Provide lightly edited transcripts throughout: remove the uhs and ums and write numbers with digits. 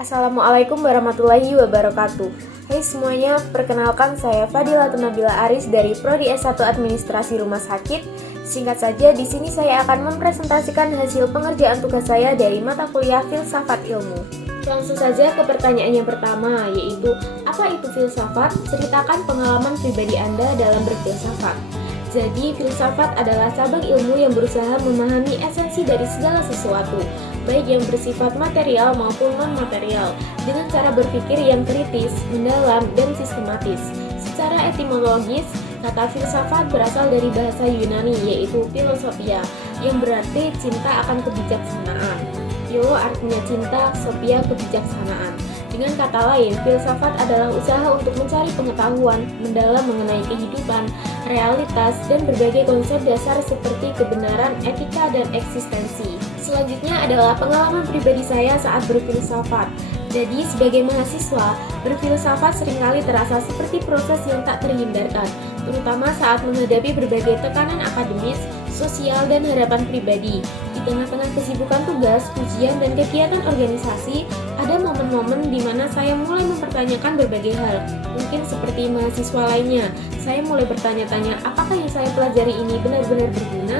Assalamualaikum warahmatullahi wabarakatuh. Hai semuanya, perkenalkan saya Fadila Nabila Aris dari Prodi S1 Administrasi Rumah Sakit. Singkat saja, di sini saya akan mempresentasikan hasil pengerjaan tugas saya dari mata kuliah Filsafat Ilmu. Langsung saja ke pertanyaan yang pertama, yaitu apa itu filsafat? Ceritakan pengalaman pribadi Anda dalam berfilsafat. Jadi, filsafat adalah cabang ilmu yang berusaha memahami esensi dari segala sesuatu, baik yang bersifat material maupun non-material, dengan cara berpikir yang kritis, mendalam, dan sistematis. Secara etimologis, kata filsafat berasal dari bahasa Yunani, yaitu philosophia, yang berarti cinta akan kebijaksanaan. Philo artinya cinta, sophia kebijaksanaan. Dengan kata lain, filsafat adalah usaha untuk mencari pengetahuan mendalam mengenai kehidupan, realitas, dan berbagai konsep dasar seperti kebenaran, etika, dan eksistensi. Selanjutnya adalah pengalaman pribadi saya saat berfilsafat. Jadi, sebagai mahasiswa, berfilsafat seringkali terasa seperti proses yang tak terhindarkan, terutama saat menghadapi berbagai tekanan akademis, sosial, dan harapan pribadi. Di tengah-tengah kesibukan tugas, ujian, dan kegiatan organisasi, ada momen-momen di mana saya mulai mempertanyakan berbagai hal. Mungkin seperti mahasiswa lainnya, saya mulai bertanya-tanya apakah yang saya pelajari ini benar-benar berguna,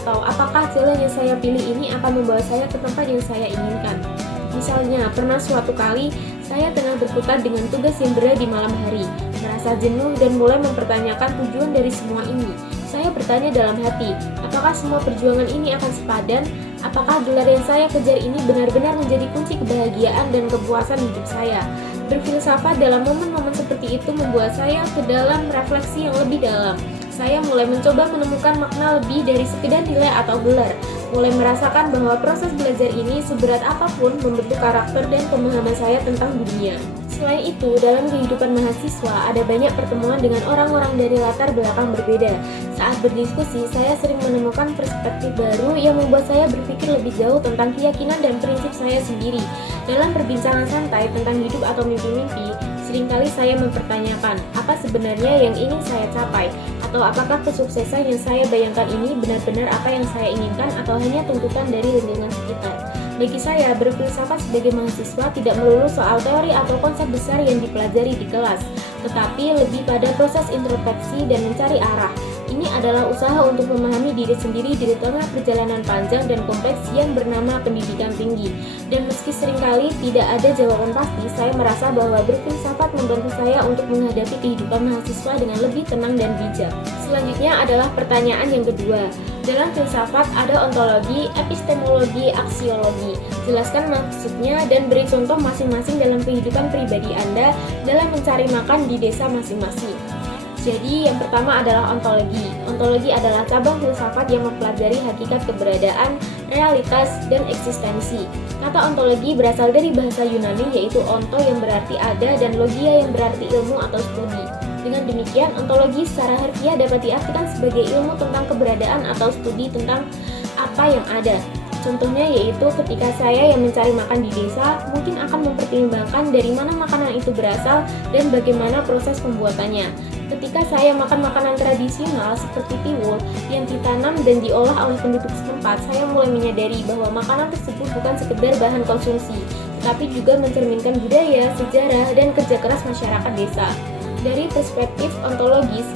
atau apakah jalan yang saya pilih ini akan membawa saya ke tempat yang saya inginkan. Misalnya, pernah suatu kali saya tengah berkutat dengan tugas yang berat di malam hari, merasa jenuh dan mulai mempertanyakan tujuan dari semua ini. Saya bertanya dalam hati, apakah semua perjuangan ini akan sepadan? Apakah gelar yang saya kejar ini benar-benar menjadi kunci kebahagiaan dan kepuasan hidup saya? Berfilsafat dalam momen-momen seperti itu membuat saya ke dalam refleksi yang lebih dalam. Saya mulai mencoba menemukan makna lebih dari sekedar nilai atau gelar, mulai merasakan bahwa proses belajar ini seberat apapun membentuk karakter dan pemahaman saya tentang dunia. Selain itu, dalam kehidupan mahasiswa ada banyak pertemuan dengan orang-orang dari latar belakang berbeda. Saat berdiskusi, saya sering menemukan perspektif baru yang membuat saya berpikir lebih jauh tentang keyakinan dan prinsip saya sendiri. Dalam perbincangan santai tentang hidup atau mimpi-mimpi, seringkali saya mempertanyakan apa sebenarnya yang ingin saya capai, atau apakah kesuksesan yang saya bayangkan ini benar-benar apa yang saya inginkan atau hanya tuntutan dari lingkungan sekitar. Bagi saya, berfilsafat sebagai mahasiswa tidak melulu soal teori atau konsep besar yang dipelajari di kelas, tetapi lebih pada proses introspeksi dan mencari arah. Ini adalah usaha untuk memahami diri sendiri di tengah perjalanan panjang dan kompleks yang bernama pendidikan tinggi. Dan meski seringkali tidak ada jawaban pasti, saya merasa bahwa berfilsafat membantu saya untuk menghadapi kehidupan mahasiswa dengan lebih tenang dan bijak. Selanjutnya adalah pertanyaan yang kedua. Dalam filsafat ada ontologi, epistemologi, aksiologi. Jelaskan maksudnya dan beri contoh masing-masing dalam kehidupan pribadi Anda dalam mencari makan di desa masing-masing. Jadi, yang pertama adalah ontologi. Ontologi adalah cabang filsafat yang mempelajari hakikat keberadaan, realitas, dan eksistensi. Kata ontologi berasal dari bahasa Yunani yaitu onto yang berarti ada dan logia yang berarti ilmu atau studi. Dengan demikian, ontologi secara harfiah dapat diartikan sebagai ilmu tentang keberadaan atau studi tentang apa yang ada. Contohnya yaitu ketika saya yang mencari makan di desa, mungkin akan mempertimbangkan dari mana makanan itu berasal dan bagaimana proses pembuatannya. Ketika saya makan makanan tradisional seperti tiwul yang ditanam dan diolah oleh penduduk setempat, saya mulai menyadari bahwa makanan tersebut bukan sekedar bahan konsumsi, tetapi juga mencerminkan budaya, sejarah, dan kerja keras masyarakat desa. Dari perspektif ontologis,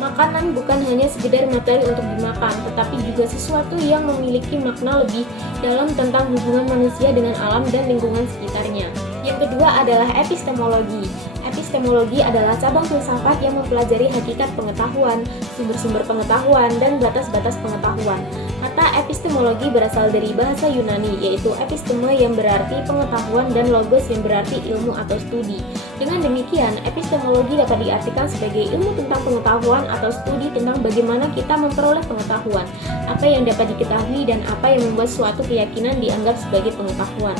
makanan bukan hanya sekedar materi untuk dimakan, tetapi juga sesuatu yang memiliki makna lebih dalam tentang hubungan manusia dengan alam dan lingkungan sekitarnya. Yang kedua adalah epistemologi. Epistemologi adalah cabang filsafat yang mempelajari hakikat pengetahuan, sumber-sumber pengetahuan, dan batas-batas pengetahuan. Kata epistemologi berasal dari bahasa Yunani, yaitu episteme yang berarti pengetahuan dan logos yang berarti ilmu atau studi. Dengan demikian, epistemologi dapat diartikan sebagai ilmu tentang pengetahuan atau studi tentang bagaimana kita memperoleh pengetahuan, apa yang dapat diketahui dan apa yang membuat suatu keyakinan dianggap sebagai pengetahuan.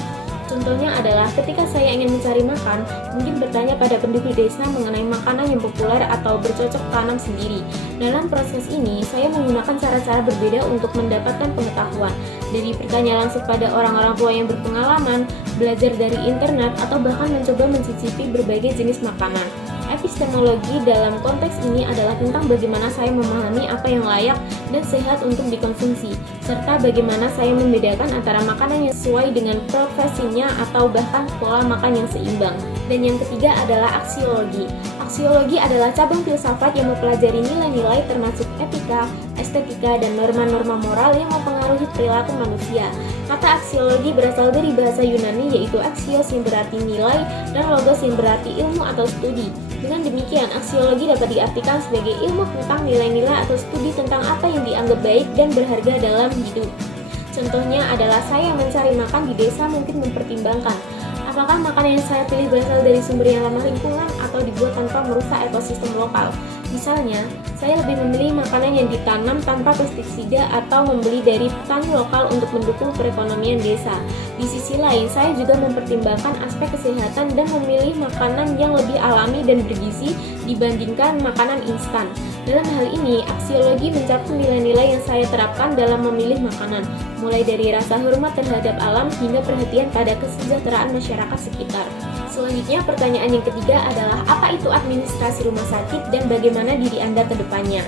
Contohnya adalah ketika saya ingin mencari makan, mungkin bertanya pada penduduk desa mengenai makanan yang populer atau bercocok tanam sendiri. Dalam proses ini, saya menggunakan cara-cara berbeda untuk mendapatkan pengetahuan. Dari bertanya langsung pada orang-orang tua yang berpengalaman, belajar dari internet, atau bahkan mencoba mencicipi berbagai jenis makanan. epistemologi dalam konteks ini adalah tentang bagaimana saya memahami apa yang layak dan sehat untuk dikonsumsi, serta bagaimana saya membedakan antara makanan yang sesuai dengan profesinya atau bahkan pola makan yang seimbang. Dan yang ketiga adalah aksiologi. Aksiologi adalah cabang filsafat yang mempelajari nilai-nilai termasuk etika, estetika, dan norma-norma moral yang mempengaruhi perilaku manusia. Kata aksiologi berasal dari bahasa Yunani yaitu axios yang berarti nilai dan logos yang berarti ilmu atau studi. Dengan demikian, aksiologi dapat diartikan sebagai ilmu tentang nilai-nilai atau studi tentang apa yang dianggap baik dan berharga dalam hidup. Contohnya adalah saya mencari makan di desa mungkin mempertimbangkan apakah makanan yang saya pilih berasal dari sumber yang ramah lingkungan atau dibuat tanpa merusak ekosistem lokal. Misalnya, saya lebih memilih makanan yang ditanam tanpa pestisida atau membeli dari petani lokal untuk mendukung perekonomian desa. Di sisi lain, saya juga mempertimbangkan aspek kesehatan dan memilih makanan yang lebih alami dan bergizi dibandingkan makanan instan. Dalam hal ini, aksiologi mencakup nilai-nilai yang saya terapkan dalam memilih makanan, mulai dari rasa hormat terhadap alam hingga perhatian pada kesejahteraan masyarakat sekitar. Selanjutnya, pertanyaan yang ketiga adalah apa itu administrasi rumah sakit dan bagaimana diri Anda ke depannya?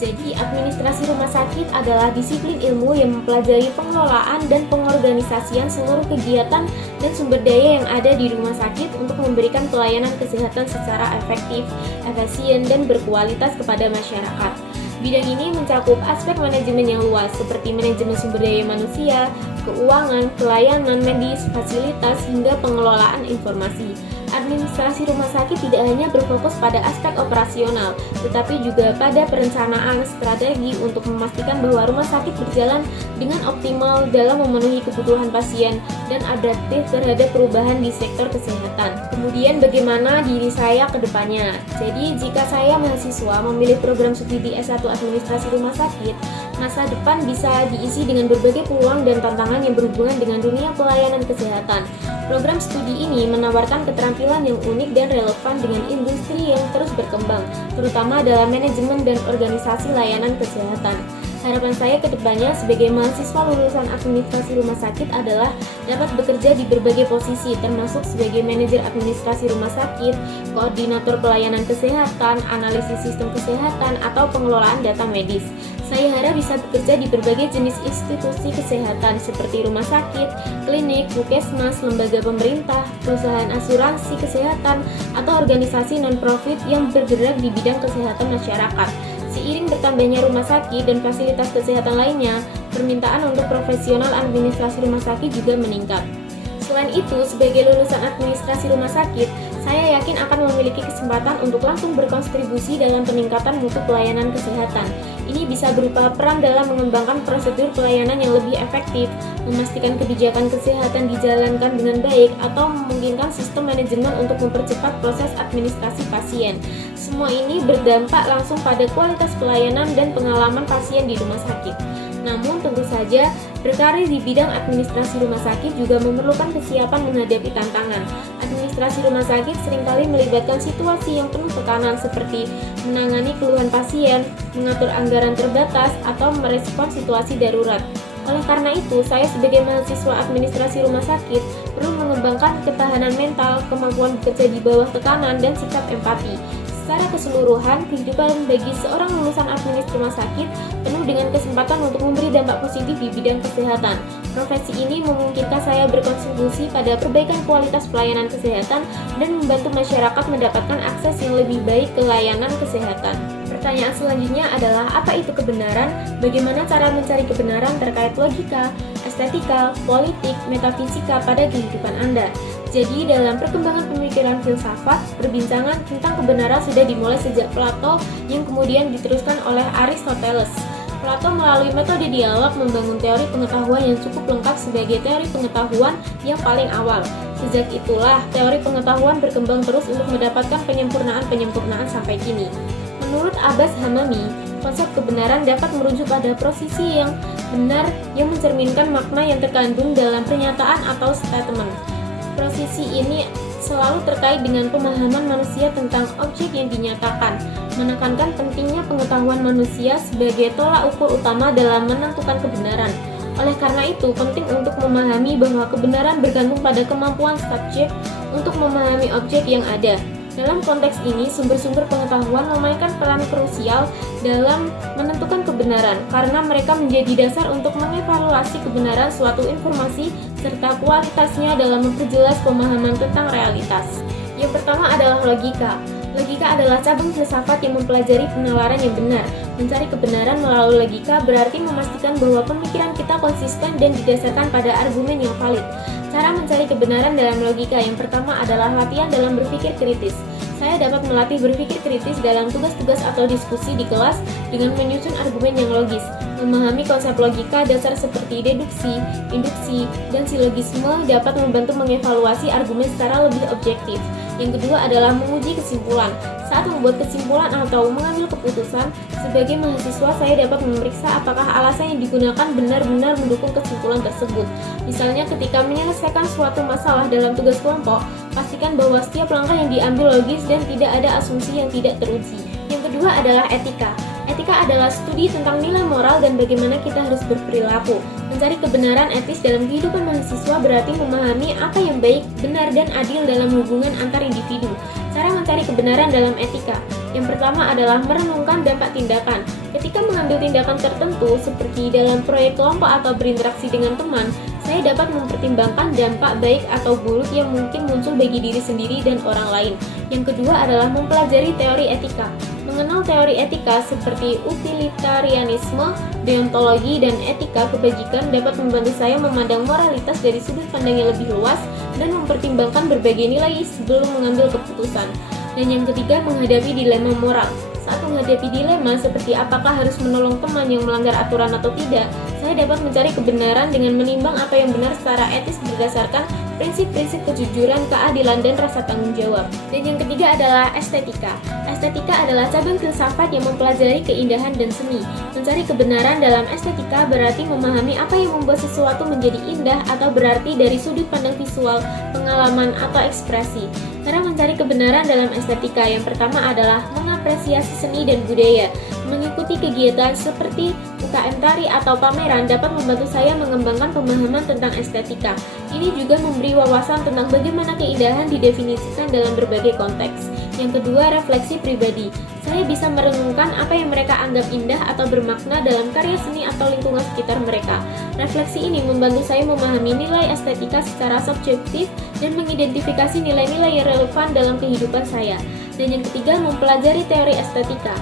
Jadi, administrasi rumah sakit adalah disiplin ilmu yang mempelajari pengelolaan dan pengorganisasian seluruh kegiatan dan sumber daya yang ada di rumah sakit untuk memberikan pelayanan kesehatan secara efektif, efisien, dan berkualitas kepada masyarakat. Bidang ini mencakup aspek manajemen yang luas seperti manajemen sumber daya manusia, keuangan, pelayanan medis, fasilitas, hingga pengelolaan informasi. Administrasi rumah sakit tidak hanya berfokus pada aspek operasional, tetapi juga pada perencanaan strategi untuk memastikan bahwa rumah sakit berjalan dengan optimal dalam memenuhi kebutuhan pasien dan adaptif terhadap perubahan di sektor kesehatan. Kemudian bagaimana diri saya ke depannya? Jadi jika saya mahasiswa memilih program studi S1 Administrasi Rumah Sakit, masa depan bisa diisi dengan berbagai peluang dan tantangan yang berhubungan dengan dunia pelayanan kesehatan. Program studi ini menawarkan keterampilan yang unik dan relevan dengan industri yang terus berkembang, terutama dalam manajemen dan organisasi layanan kesehatan. Harapan saya ke depannya sebagai mahasiswa lulusan administrasi rumah sakit adalah dapat bekerja di berbagai posisi, termasuk sebagai manajer administrasi rumah sakit, koordinator pelayanan kesehatan, analisis sistem kesehatan, atau pengelolaan data medis. Saya harap bisa bekerja di berbagai jenis institusi kesehatan seperti rumah sakit, klinik, puskesmas, lembaga pemerintah, perusahaan asuransi kesehatan, atau organisasi non-profit yang bergerak di bidang kesehatan masyarakat. Seiring bertambahnya rumah sakit dan fasilitas kesehatan lainnya, permintaan untuk profesional administrasi rumah sakit juga meningkat. Selain itu, sebagai lulusan administrasi rumah sakit, saya yakin akan memiliki kesempatan untuk langsung berkontribusi dalam peningkatan mutu pelayanan kesehatan. Ini bisa berupa peran dalam mengembangkan prosedur pelayanan yang lebih efektif, memastikan kebijakan kesehatan dijalankan dengan baik, atau memungkinkan sistem manajemen untuk mempercepat proses administrasi pasien. Semua ini berdampak langsung pada kualitas pelayanan dan pengalaman pasien di rumah sakit. Namun tentu saja, berkarir di bidang administrasi rumah sakit juga memerlukan kesiapan menghadapi tantangan. Administrasi rumah sakit seringkali melibatkan situasi yang penuh tekanan seperti menangani keluhan pasien, mengatur anggaran terbatas, atau merespon situasi darurat. Oleh karena itu, saya sebagai mahasiswa administrasi rumah sakit perlu mengembangkan ketahanan mental, kemampuan bekerja di bawah tekanan, dan sikap empati. Secara keseluruhan, kehidupan bagi seorang lulusan administrasi rumah sakit penuh dengan kesempatan untuk memberi dampak positif di bidang kesehatan. Profesi ini memungkinkan saya berkontribusi pada perbaikan kualitas pelayanan kesehatan dan membantu masyarakat mendapatkan akses yang lebih baik ke layanan kesehatan. Pertanyaan selanjutnya adalah apa itu kebenaran? Bagaimana cara mencari kebenaran terkait logika, estetika, politik, metafisika pada kehidupan Anda? Jadi dalam perkembangan pemikiran filsafat, perbincangan tentang kebenaran sudah dimulai sejak Plato yang kemudian diteruskan oleh Aristoteles. Plato melalui metode dialog membangun teori pengetahuan yang cukup lengkap sebagai teori pengetahuan yang paling awal. Sejak itulah teori pengetahuan berkembang terus untuk mendapatkan penyempurnaan sampai kini. Menurut Abbas Hamami, konsep kebenaran dapat merujuk pada posisi yang benar yang mencerminkan makna yang terkandung dalam pernyataan atau statement. Posisi ini selalu terkait dengan pemahaman manusia tentang objek yang dinyatakan, menekankan pentingnya pengetahuan manusia sebagai tolak ukur utama dalam menentukan kebenaran. Oleh karena itu, penting untuk memahami bahwa kebenaran bergantung pada kemampuan subjek untuk memahami objek yang ada. Dalam konteks ini, sumber-sumber pengetahuan memainkan peran krusial dalam menentukan kebenaran, karena mereka menjadi dasar untuk mengevaluasi kebenaran suatu informasi serta kualitasnya dalam memperjelas pemahaman tentang realitas. Yang pertama adalah logika. Logika adalah cabang filsafat yang mempelajari penalaran yang benar. Mencari kebenaran melalui logika berarti memastikan bahwa pemikiran kita konsisten dan didasarkan pada argumen yang valid. Cara mencari kebenaran dalam logika yang pertama adalah latihan dalam berpikir kritis. Saya dapat melatih berpikir kritis dalam tugas-tugas atau diskusi di kelas dengan menyusun argumen yang logis. Memahami konsep logika dasar seperti deduksi, induksi, dan silogisme dapat membantu mengevaluasi argumen secara lebih objektif. Yang kedua adalah menguji kesimpulan. Saat membuat kesimpulan atau mengambil keputusan, sebagai mahasiswa saya dapat memeriksa apakah alasan yang digunakan benar-benar mendukung kesimpulan tersebut. Misalnya ketika menyelesaikan suatu masalah dalam tugas kelompok, pastikan bahwa setiap langkah yang diambil logis dan tidak ada asumsi yang tidak teruji. Yang kedua adalah etika. Etika adalah studi tentang nilai moral dan bagaimana kita harus berperilaku. Mencari kebenaran etis dalam kehidupan mahasiswa berarti memahami apa yang baik, benar, dan adil dalam hubungan antar individu. Cara mencari kebenaran dalam etika. Yang pertama adalah merenungkan dampak tindakan. Ketika mengambil tindakan tertentu, seperti dalam proyek kelompok atau berinteraksi dengan teman, saya dapat mempertimbangkan dampak baik atau buruk yang mungkin muncul bagi diri sendiri dan orang lain. Yang kedua adalah mempelajari teori etika. Mengenal teori etika seperti utilitarianisme, deontologi, dan etika kebajikan dapat membantu saya memandang moralitas dari sudut pandang yang lebih luas dan mempertimbangkan berbagai nilai sebelum mengambil keputusan. Dan yang ketiga, menghadapi dilema moral. Saat menghadapi dilema seperti apakah harus menolong teman yang melanggar aturan atau tidak, saya dapat mencari kebenaran dengan menimbang apa yang benar secara etis berdasarkan prinsip-prinsip kejujuran, keadilan, dan rasa tanggung jawab. Dan yang ketiga adalah estetika. Estetika adalah cabang filsafat yang mempelajari keindahan dan seni. Mencari kebenaran dalam estetika berarti memahami apa yang membuat sesuatu menjadi indah atau berarti dari sudut pandang visual, pengalaman, atau ekspresi. Cara mencari kebenaran dalam estetika yang pertama adalah mengapresiasi seni dan budaya. Mengikuti kegiatan seperti UKM tari atau pameran dapat membantu saya mengembangkan pemahaman tentang estetika. Ini juga memberi wawasan tentang bagaimana keindahan didefinisikan dalam berbagai konteks. Yang kedua, refleksi pribadi. Saya bisa merenungkan apa yang mereka anggap indah atau bermakna dalam karya seni atau lingkungan sekitar mereka. Refleksi ini membantu saya memahami nilai estetika secara subjektif dan mengidentifikasi nilai-nilai yang relevan dalam kehidupan saya. Dan yang ketiga, mempelajari teori estetika.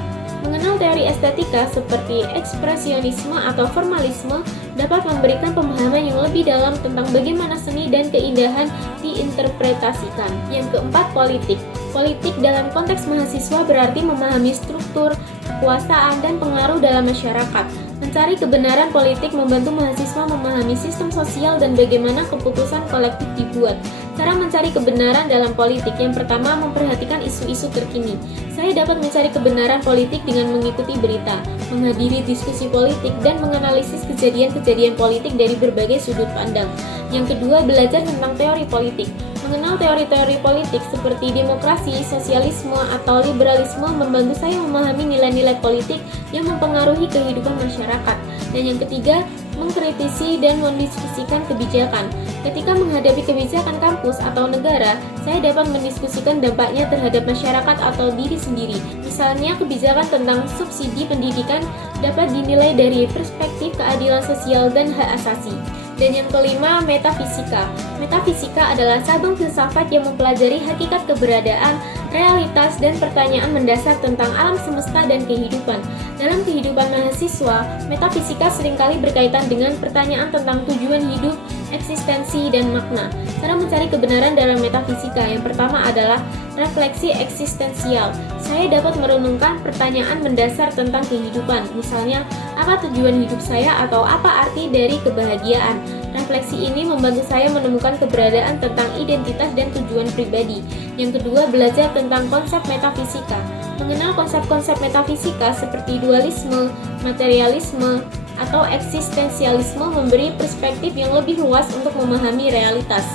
Mengenal teori estetika seperti ekspresionisme atau formalisme dapat memberikan pemahaman yang lebih dalam tentang bagaimana seni dan keindahan diinterpretasikan. Yang keempat, politik. Politik dalam konteks mahasiswa berarti memahami struktur, kekuasaan, dan pengaruh dalam masyarakat. Mencari kebenaran politik membantu mahasiswa memahami sistem sosial dan bagaimana keputusan kolektif dibuat. Cara mencari kebenaran dalam politik yang pertama memperhatikan isu-isu terkini. Saya dapat mencari kebenaran politik dengan mengikuti berita, menghadiri diskusi politik, dan menganalisis kejadian-kejadian politik dari berbagai sudut pandang. Yang kedua, belajar tentang teori politik. Mengenal teori-teori politik seperti demokrasi, sosialisme, atau liberalisme membantu saya memahami nilai-nilai politik yang mempengaruhi kehidupan masyarakat. Dan yang ketiga, mengkritisi dan mendiskusikan kebijakan. Ketika menghadapi kebijakan kampus atau negara, saya dapat mendiskusikan dampaknya terhadap masyarakat atau diri sendiri. Misalnya, kebijakan tentang subsidi pendidikan dapat dinilai dari perspektif keadilan sosial dan hak asasi. Dan yang kelima, metafisika. Metafisika adalah cabang filsafat yang mempelajari hakikat keberadaan, realitas, dan pertanyaan mendasar tentang alam semesta dan kehidupan. Dalam kehidupan mahasiswa, metafisika seringkali berkaitan dengan pertanyaan tentang tujuan hidup, eksistensi, dan makna. Cara mencari kebenaran dalam metafisika yang pertama adalah refleksi eksistensial. Saya dapat merenungkan pertanyaan mendasar tentang kehidupan, misalnya, apa tujuan hidup saya atau apa arti dari kebahagiaan. Refleksi ini membantu saya menemukan keberadaan tentang identitas dan tujuan pribadi. Yang kedua, belajar tentang konsep metafisika. Mengenal konsep-konsep metafisika seperti dualisme, materialisme, atau eksistensialisme memberi perspektif yang lebih luas untuk memahami realitas.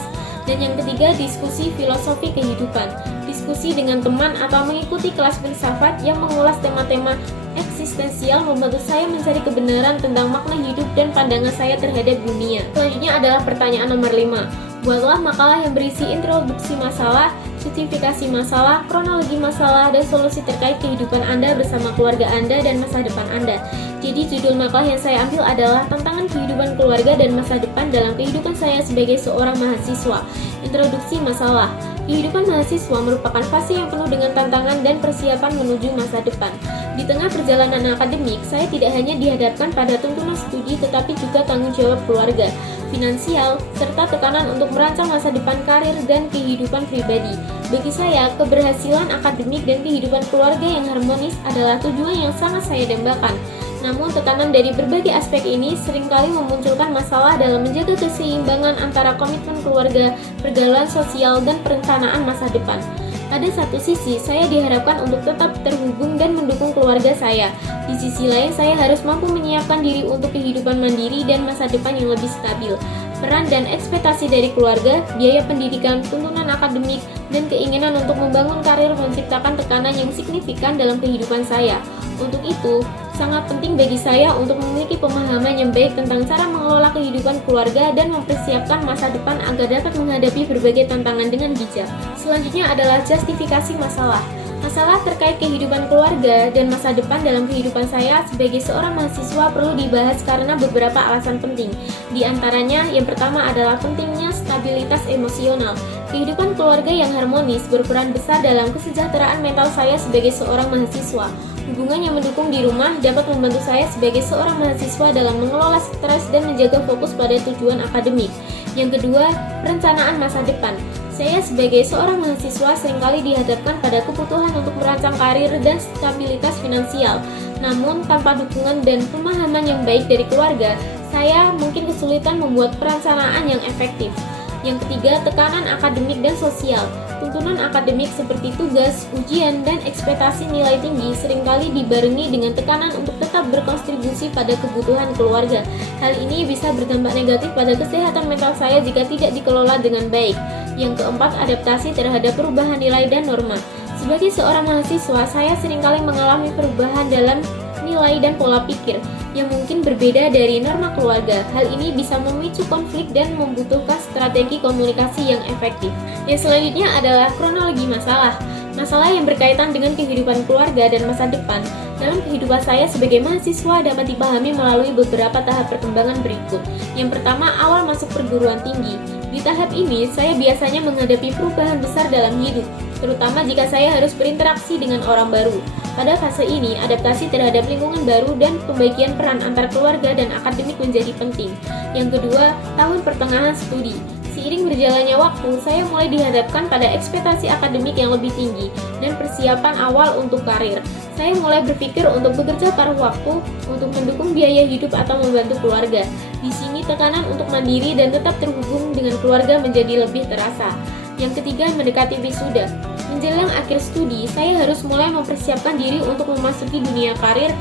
Dan yang ketiga, diskusi filosofi kehidupan. Diskusi dengan teman atau mengikuti kelas filsafat yang mengulas tema-tema eksistensial membantu saya mencari kebenaran tentang makna hidup dan pandangan saya terhadap dunia. Selanjutnya adalah pertanyaan nomor 5. Buatlah makalah yang berisi introduksi masalah, justifikasi masalah, kronologi masalah, dan solusi terkait kehidupan Anda bersama keluarga Anda dan masa depan Anda. Jadi judul makalah yang saya ambil adalah Tantangan Kehidupan Keluarga dan Masa Depan dalam Kehidupan Saya sebagai Seorang Mahasiswa. Introduksi masalah. Kehidupan mahasiswa merupakan fase yang penuh dengan tantangan dan persiapan menuju masa depan. Di tengah perjalanan akademik, saya tidak hanya dihadapkan pada tuntunan studi tetapi juga tanggung jawab keluarga, finansial, serta tekanan untuk merancang masa depan karir dan kehidupan pribadi. Bagi saya, keberhasilan akademik dan kehidupan keluarga yang harmonis adalah tujuan yang sangat saya dambakan. Namun, tekanan dari berbagai aspek ini seringkali memunculkan masalah dalam menjaga keseimbangan antara komitmen keluarga, pergaulan sosial, dan perencanaan masa depan. Pada satu sisi, saya diharapkan untuk tetap terhubung dan mendukung keluarga saya. Di sisi lain, saya harus mampu menyiapkan diri untuk kehidupan mandiri dan masa depan yang lebih stabil. Peran dan ekspektasi dari keluarga, biaya pendidikan, tuntunan akademik, dan keinginan untuk membangun karir menciptakan tekanan yang signifikan dalam kehidupan saya. Untuk itu, sangat penting bagi saya untuk memiliki pemahaman yang baik tentang cara mengelola kehidupan keluarga dan mempersiapkan masa depan agar dapat menghadapi berbagai tantangan dengan bijak. Selanjutnya adalah justifikasi masalah. Masalah terkait kehidupan keluarga dan masa depan dalam kehidupan saya sebagai seorang mahasiswa perlu dibahas karena beberapa alasan penting. Di antaranya, yang pertama adalah pentingnya stabilitas emosional. Kehidupan keluarga yang harmonis berperan besar dalam kesejahteraan mental saya sebagai seorang mahasiswa. Hubungan yang mendukung di rumah dapat membantu saya sebagai seorang mahasiswa dalam mengelola stres dan menjaga fokus pada tujuan akademik. Yang kedua, perencanaan masa depan. Saya sebagai seorang mahasiswa seringkali dihadapkan pada kebutuhan untuk merancang karir dan stabilitas finansial. Namun, tanpa dukungan dan pemahaman yang baik dari keluarga, saya mungkin kesulitan membuat perencanaan yang efektif. Yang ketiga, tekanan akademik dan sosial. Tuntunan akademik seperti tugas, ujian, dan ekspektasi nilai tinggi seringkali dibarengi dengan tekanan untuk tetap berkontribusi pada kebutuhan keluarga. Hal ini bisa berdampak negatif pada kesehatan mental saya jika tidak dikelola dengan baik. Yang keempat, adaptasi terhadap perubahan nilai dan norma. Sebagai seorang mahasiswa, saya seringkali mengalami perubahan dalam nilai dan pola pikir yang mungkin berbeda dari norma keluarga. Hal ini bisa memicu konflik dan membutuhkan strategi komunikasi yang efektif. Yang selanjutnya adalah kronologi masalah. Masalah yang berkaitan dengan kehidupan keluarga dan masa depan dalam kehidupan saya sebagai mahasiswa dapat dipahami melalui beberapa tahap perkembangan berikut. Yang pertama, awal masuk perguruan tinggi. Di tahap ini, saya biasanya menghadapi perubahan besar dalam hidup, terutama jika saya harus berinteraksi dengan orang baru. Pada fase ini, adaptasi terhadap lingkungan baru dan pembagian peran antar keluarga dan akademik menjadi penting. Yang kedua, tahun pertengahan studi. Seiring berjalannya waktu, saya mulai dihadapkan pada ekspektasi akademik yang lebih tinggi dan persiapan awal untuk karir. Saya mulai berpikir untuk bekerja paruh waktu untuk mendukung biaya hidup atau membantu keluarga. Di sini tekanan untuk mandiri dan tetap terhubung dengan keluarga menjadi lebih terasa. Yang ketiga, mendekati wisuda. Menjelang akhir studi, saya harus mulai mempersiapkan diri untuk memasuki dunia karir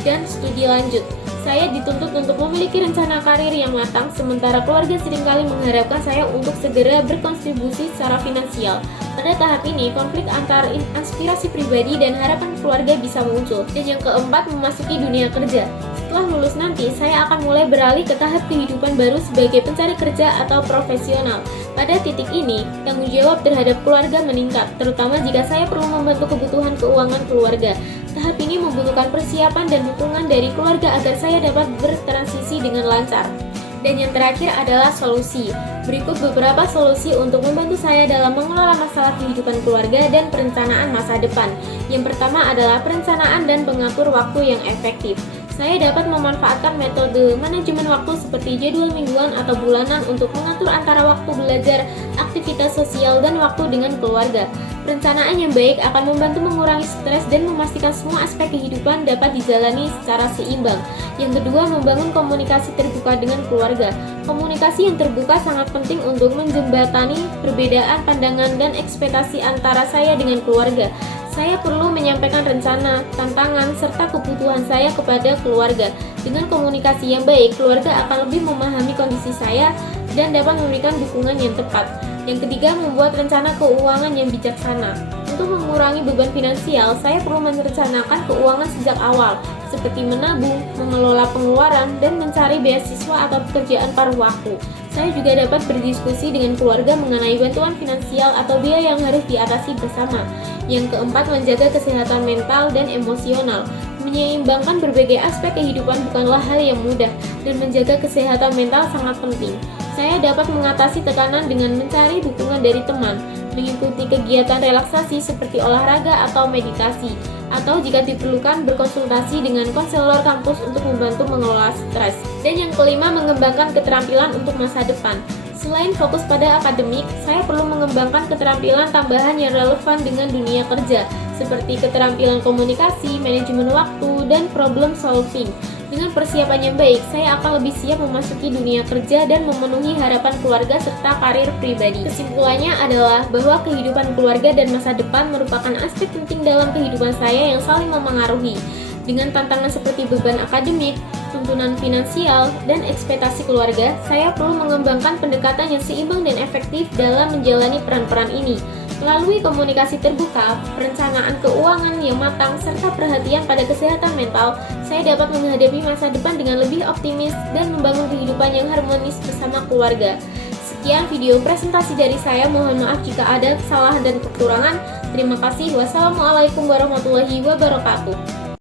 dan studi lanjut. Saya dituntut untuk memiliki rencana karir yang matang, sementara keluarga seringkali mengharapkan saya untuk segera berkontribusi secara finansial. Pada tahap ini, konflik antara aspirasi pribadi dan harapan keluarga bisa muncul. Dan yang keempat, memasuki dunia kerja. Setelah lulus nanti, saya akan mulai beralih ke tahap kehidupan baru sebagai pencari kerja atau profesional. Pada titik ini, tanggung jawab terhadap keluarga meningkat, terutama jika saya perlu membantu kebutuhan keuangan keluarga. Tahap ini membutuhkan persiapan dan dukungan dari keluarga agar saya dapat bertransisi dengan lancar. Dan yang terakhir adalah solusi. Berikut beberapa solusi untuk membantu saya dalam mengelola masalah kehidupan keluarga dan perencanaan masa depan. Yang pertama adalah perencanaan dan pengatur waktu yang efektif. Saya dapat memanfaatkan metode manajemen waktu seperti jadwal mingguan atau bulanan untuk mengatur antara waktu belajar, aktivitas sosial, dan waktu dengan keluarga. Perencanaan yang baik akan membantu mengurangi stres dan memastikan semua aspek kehidupan dapat dijalani secara seimbang. Yang kedua, membangun komunikasi terbuka dengan keluarga. Komunikasi yang terbuka sangat penting untuk menjembatani perbedaan pandangan dan ekspektasi antara saya dengan keluarga. Saya perlu menyampaikan rencana, tantangan, serta kebutuhan saya kepada keluarga. Dengan komunikasi yang baik, keluarga akan lebih memahami kondisi saya dan dapat memberikan dukungan yang tepat. Yang ketiga, membuat rencana keuangan yang bijaksana. Untuk mengurangi beban finansial, saya perlu merencanakan keuangan sejak awal, seperti menabung, mengelola pengeluaran, dan mencari beasiswa atau pekerjaan paruh waktu. Saya juga dapat berdiskusi dengan keluarga mengenai bantuan finansial atau biaya yang harus diatasi bersama. Yang keempat, menjaga kesehatan mental dan emosional. Menyeimbangkan berbagai aspek kehidupan bukanlah hal yang mudah, dan menjaga kesehatan mental sangat penting. Saya dapat mengatasi tekanan dengan mencari dukungan dari teman, mengikuti kegiatan relaksasi seperti olahraga atau meditasi, atau jika diperlukan berkonsultasi dengan konselor kampus untuk membantu mengelola stres. Dan yang kelima, mengembangkan keterampilan untuk masa depan. Selain fokus pada akademik, saya perlu mengembangkan keterampilan tambahan yang relevan dengan dunia kerja, seperti keterampilan komunikasi, manajemen waktu, dan problem solving. Dengan persiapan yang baik, saya akan lebih siap memasuki dunia kerja dan memenuhi harapan keluarga serta karir pribadi. Kesimpulannya adalah bahwa kehidupan keluarga dan masa depan merupakan aspek penting dalam kehidupan saya yang saling memengaruhi. Dengan tantangan seperti beban akademik, tuntunan finansial, dan ekspektasi keluarga, saya perlu mengembangkan pendekatan yang seimbang dan efektif dalam menjalani peran-peran ini. Melalui komunikasi terbuka, perencanaan keuangan yang matang, serta perhatian pada kesehatan mental, saya dapat menghadapi masa depan dengan lebih optimis dan membangun kehidupan yang harmonis bersama keluarga. Sekian video presentasi dari saya, mohon maaf jika ada kesalahan dan kekurangan. Terima kasih. Wassalamualaikum warahmatullahi wabarakatuh.